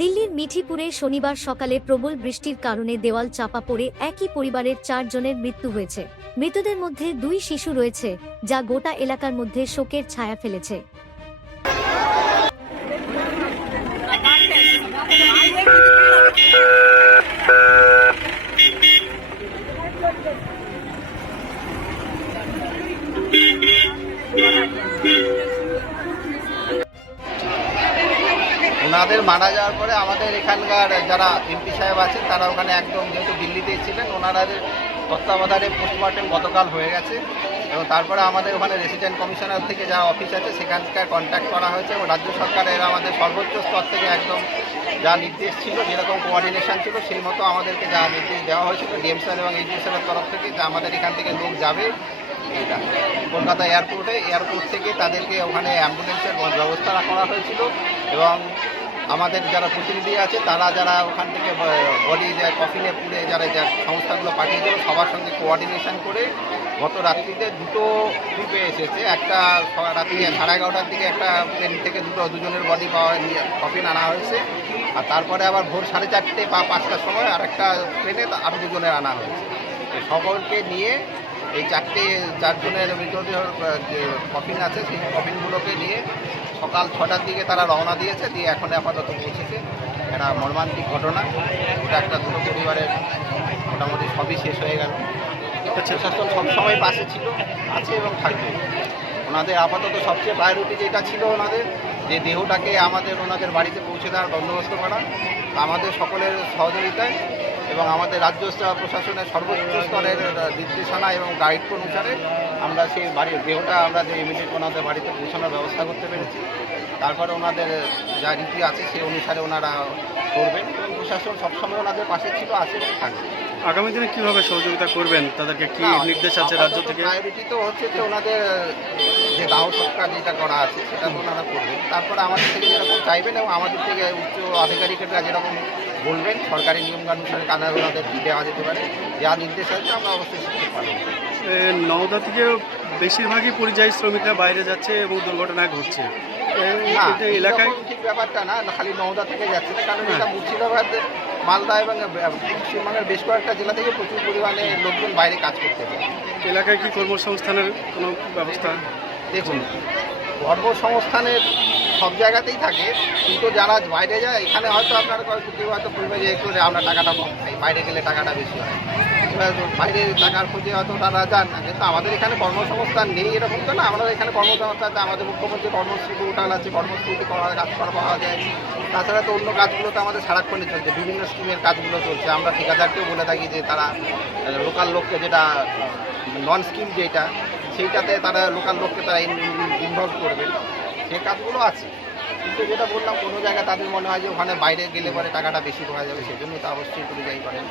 দিল্লির মিঠিপুরে শনিবার সকালে প্রবল বৃষ্টির কারণে দেওয়াল চাপা পড়ে একই পরিবারের চারজনের মৃত্যু হয়েছে। মৃতদের মধ্যে দুই শিশু রয়েছে, যা গোটা এলাকার মধ্যে শোকের ছায়া ফেলেছে। ওনাদের মারা যাওয়ার পরে আমাদের এখানকার যারা এমপি সাহেব আছেন, তারা ওখানে একদম যেহেতু দিল্লিতেই ছিলেন ওনাদের তত্ত্বাবধানে পোস্টমর্টেম গতকাল হয়ে গেছে এবং তারপরে আমাদের ওখানে রেসিডেন্ট কমিশনার থেকে যা অফিস আছে, সেখানকার কন্ট্যাক্ট করা হয়েছে এবং রাজ্য সরকারের আমাদের সর্বোচ্চ স্তর থেকে একদম যা নির্দেশ ছিল, যেরকম কোঅর্ডিনেশন ছিল, সেই মতো আমাদেরকে যা নির্দেশ দেওয়া হয়েছিল ডিএম স্যার এবং এইচডিএসের তরফ থেকে যে আমাদের এখান থেকে লোক যাবে এটা কলকাতা এয়ারপোর্টে এয়ারপোর্ট থেকে তাদেরকে ওখানে অ্যাম্বুলেন্সের ব্যবস্থা করা হয়েছিল এবং আমাদের যারা প্রতিনিধি আছে, তারা যারা ওখান থেকে বডি যে কফিনে পুড়ে যারা যা সংস্থাগুলো পাঠিয়েছিল সবার সঙ্গে কোঅর্ডিনেশন করে গত রাত্রিতে দুটো ট্রিপে এসেছে। একটা রাত্রি সাড়ে এগারোটার দিকে একটা ট্রেন থেকে দুটো, দুজনের বডি পাওয়া নিয়ে কফিন আনা হয়েছে। আর তারপরে আবার ভোর সাড়ে চারটে বা পাঁচটার সময় আর একটা ট্রেনে আরও দুজনের আনা হয়েছে। সকলকে নিয়ে এই চারটে, চারজনের মৃতদেহ যে কফিন আছে, সেই কফিনগুলোকে নিয়ে সকাল ছটার দিকে তারা রওনা দিয়েছে, দিয়ে এখন আপাতত পৌঁছেছে। একটা মর্মান্তিক ঘটনা। এটা একটা দুটো পরিবারের মোটামুটি সবই শেষ হয়ে গেল। প্রশাসন সবসময় পাশে ছিল, আছে এবং থাকবে। ওনাদের আপাতত সবচেয়ে প্রায়োরিটি যেটা ছিল ওনাদের, যে দেহটাকে আমাদের ওনাদের বাড়িতে পৌঁছে দেওয়ার বন্দোবস্ত করা। আমাদের সকলের সহযোগিতায় এবং আমাদের রাজ্য প্রশাসনের সর্বোচ্চ স্তরের নির্দেশনা এবং গাইড অনুসারে আমরা সেই বাড়ির দেহটা আমরা যে ইমিডিয়েট ওনাদের বাড়িতে পৌঁছানোর ব্যবস্থা করতে পেরেছি। তারপরে ওনাদের যা রীতি আছে সেই অনুসারে ওনারা করবেন এবং প্রশাসন সবসময় ওনাদের পাশে ছিল আছে থাকবে। আগামী দিনে কীভাবে সহযোগিতা করবেন? তাদেরকে কি নির্দেশ আছে রাজ্য থেকে? প্রায়োরিটি তো হচ্ছে যে ওনাদের দাহ সৎকার যেটা করা আছে সেটা তো ওনারা করবেন। তারপরে আমাদের থেকে যেরকম চাইবেন এবং আমাদের থেকে উচ্চ আধিকারিকরা যেরকম বলবেন সরকারি নিয়মকানুসারে কানার ওনাদের কি দেওয়া যেতে পারে। যা নির্দেশ আছে আমরা অবশ্যই সেটা পালন নওদা থেকে বেশিরভাগই পরিযায়ী শ্রমিকরা বাইরে যাচ্ছে এবং দুর্ঘটনা ঘটছে। এলাকায় ঠিক ব্যাপারটা না খালি নওদা থেকে যাচ্ছে না কারণ হ্যাঁ। এটা মুর্শিদাবাদ মালদা এবং পশ্চিমবঙ্গের বেশ কয়েকটা জেলা থেকে প্রচুর পরিমাণে লোকজন বাইরে কাজ করতে এলাকায় কি কর্মসংস্থানের কোনো ব্যবস্থা? দেখুন কর্মসংস্থানের সব জায়গাতেই থাকে, কিন্তু যারা বাইরে যায়, এখানে হয়তো আপনার কেউ হয়তো বলবে যে, একটু আমরা টাকাটা কম পাই বাইরে গেলে টাকাটা বেশি হয়। বাইরে টাকার খোঁজে হয়তো তারা যান না, কিন্তু আমাদের এখানে কর্মসংস্থান নেই এরকম তো না। আমাদের এখানে কর্মসংস্থান আছে, আমাদের মুখ্যমন্ত্রী কর্মশ্রী উঠান আছে করার কাজ করা পাওয়া যায়। তাছাড়া তো অন্য কাজগুলো তো আমাদের সারাক্ষণই চলছে, বিভিন্ন স্কিমের কাজগুলো চলছে। আমরা ঠিকাদারকেও বলে থাকি যে তারা লোকাল লোককে যেটা নন স্কিম যেটা, সেইটাতে তারা লোকাল লোককে তারা ইনভলভ করবেন সেই কাজগুলো আছে। কিন্তু যেটা বললাম, কোনো জায়গায় তাদের মনে হয় যে ওখানে বাইরে গেলে পরে টাকাটা বেশি পাওয়া যাবে, সেজন্য তো অবশ্যই যাই করেন।